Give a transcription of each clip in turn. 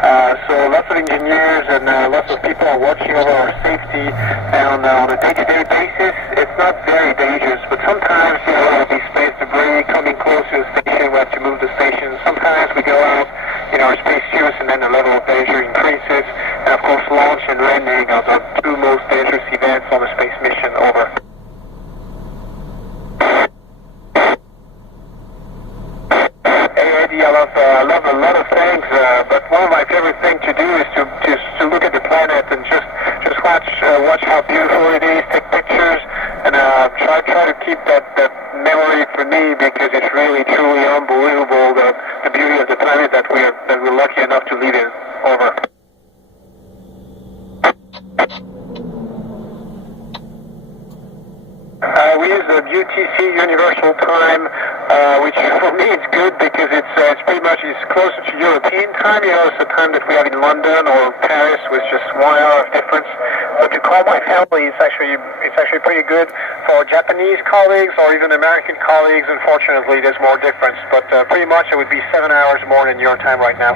So lots of engineers and lots of people are watching over our safety, and on a day-to-day basis, it's not very dangerous, but sometimes there will be space debris coming close to the station. We have to move the station. Sometimes we go out in our spacesuits and then the level of danger increases, and of course launch and landing are the two most dangerous events on a space mission. Over. I love a lot of things, but one of my favorite things to do is to look at the planet and just watch how beautiful it is, take pictures, and try to keep that memory for me, because it's really truly unbelievable the beauty of the planet that we're lucky enough to live in. Over. We use the UTC Universal Time, which for me it's good because it's pretty much closer to European time. You know, it's the time that we have in London or Paris with just 1 hour of difference. But to call my family, it's actually pretty good. For Japanese colleagues or even American colleagues, unfortunately, there's more difference. But pretty much it would be 7 hours more than your time right now.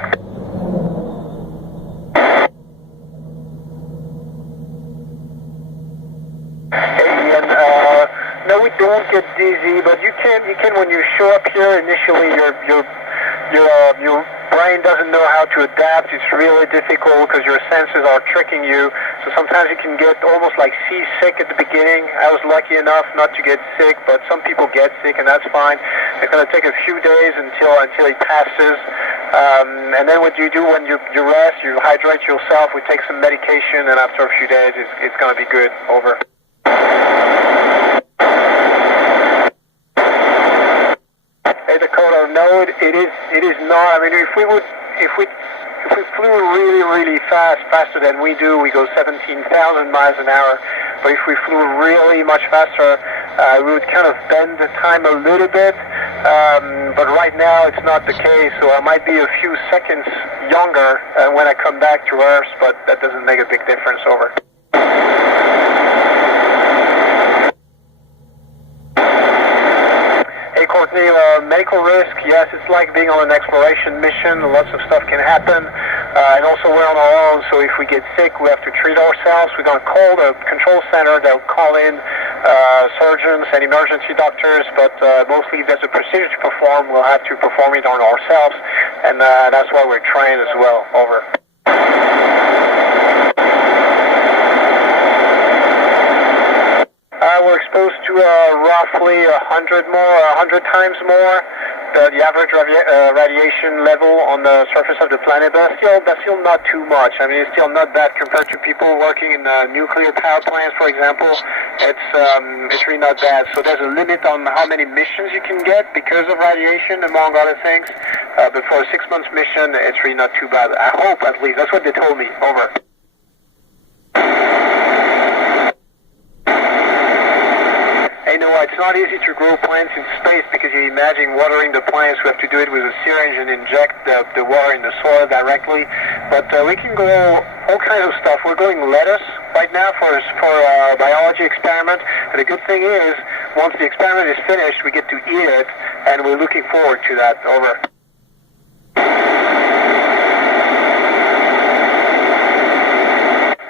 No, we don't get dizzy, but you can when you show up here initially. Your brain doesn't know how to adapt. It's really difficult because your senses are tricking you. So sometimes you can get almost like seasick at the beginning. I was lucky enough not to get sick, but some people get sick, and that's fine. It's going to take a few days until it passes. And then what you do when you rest, you hydrate yourself. We take some medication, and after a few days, it's going to be good. Over. Dakota, no, it is not. I mean, if we flew really, really fast, faster than we do, we go 17,000 miles an hour. But if we flew really much faster, we would kind of bend the time a little bit. But right now, it's not the case. So I might be a few seconds younger when I come back to Earth, but that doesn't make a big difference. Over. Courtney, medical risk, yes, it's like being on an exploration mission. Lots of stuff can happen. And also we're on our own, so if we get sick, we have to treat ourselves. We're going to call the control center. They'll call in surgeons and emergency doctors, but mostly if there's a procedure to perform, we'll have to perform it on ourselves. And that's why we're trained as well. Over. We're exposed to roughly 100 times more the average radiation level on the surface of the planet. But that's still not too much. I mean, it's still not bad compared to people working in nuclear power plants, for example. It's really not bad. So there's a limit on how many missions you can get because of radiation, among other things. But for a 6 month mission, it's really not too bad. I hope, at least. That's what they told me. Over. It's not easy to grow plants in space because you imagine watering the plants. We have to do it with a syringe and inject the water in the soil directly. But we can grow all kinds of stuff. We're growing lettuce right now for a biology experiment. And the good thing is, once the experiment is finished, we get to eat it, and we're looking forward to that. Over.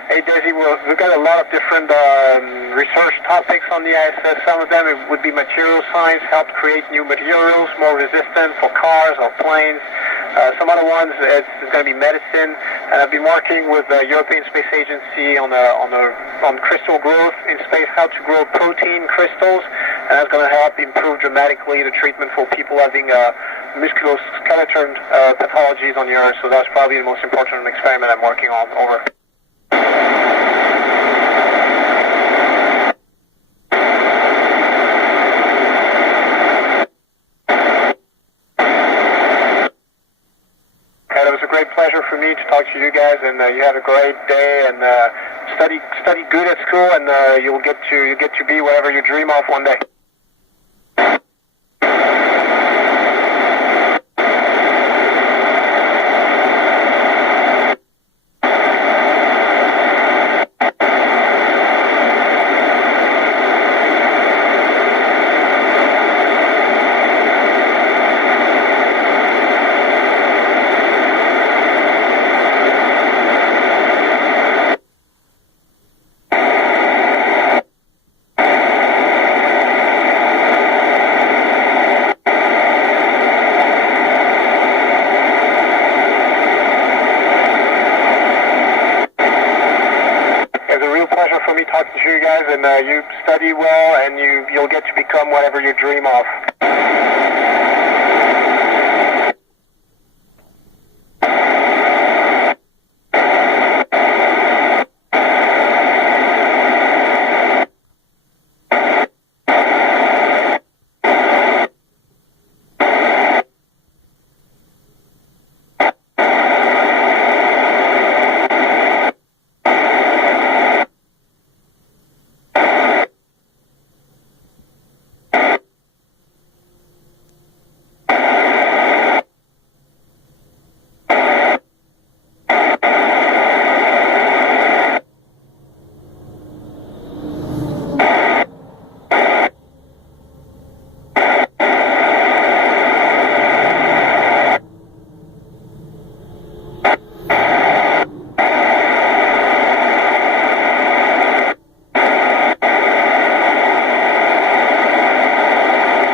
Hey Daisy, we've got a lot of different research topics on the ISS. Some of them would be material science, help create new materials more resistant for cars or planes. Some other ones, it's going to be medicine. And I've been working with the European Space Agency on crystal growth in space, how to grow protein crystals. And that's going to help improve dramatically the treatment for people having musculoskeletal pathologies on the Earth. So that's probably the most important experiment I'm working on. Over. It was a great pleasure for me to talk to you guys, and you have a great day, and study good at school, and you'll get to be whatever you dream of one day. guys, and you study well, and you'll get to become whatever you dream of.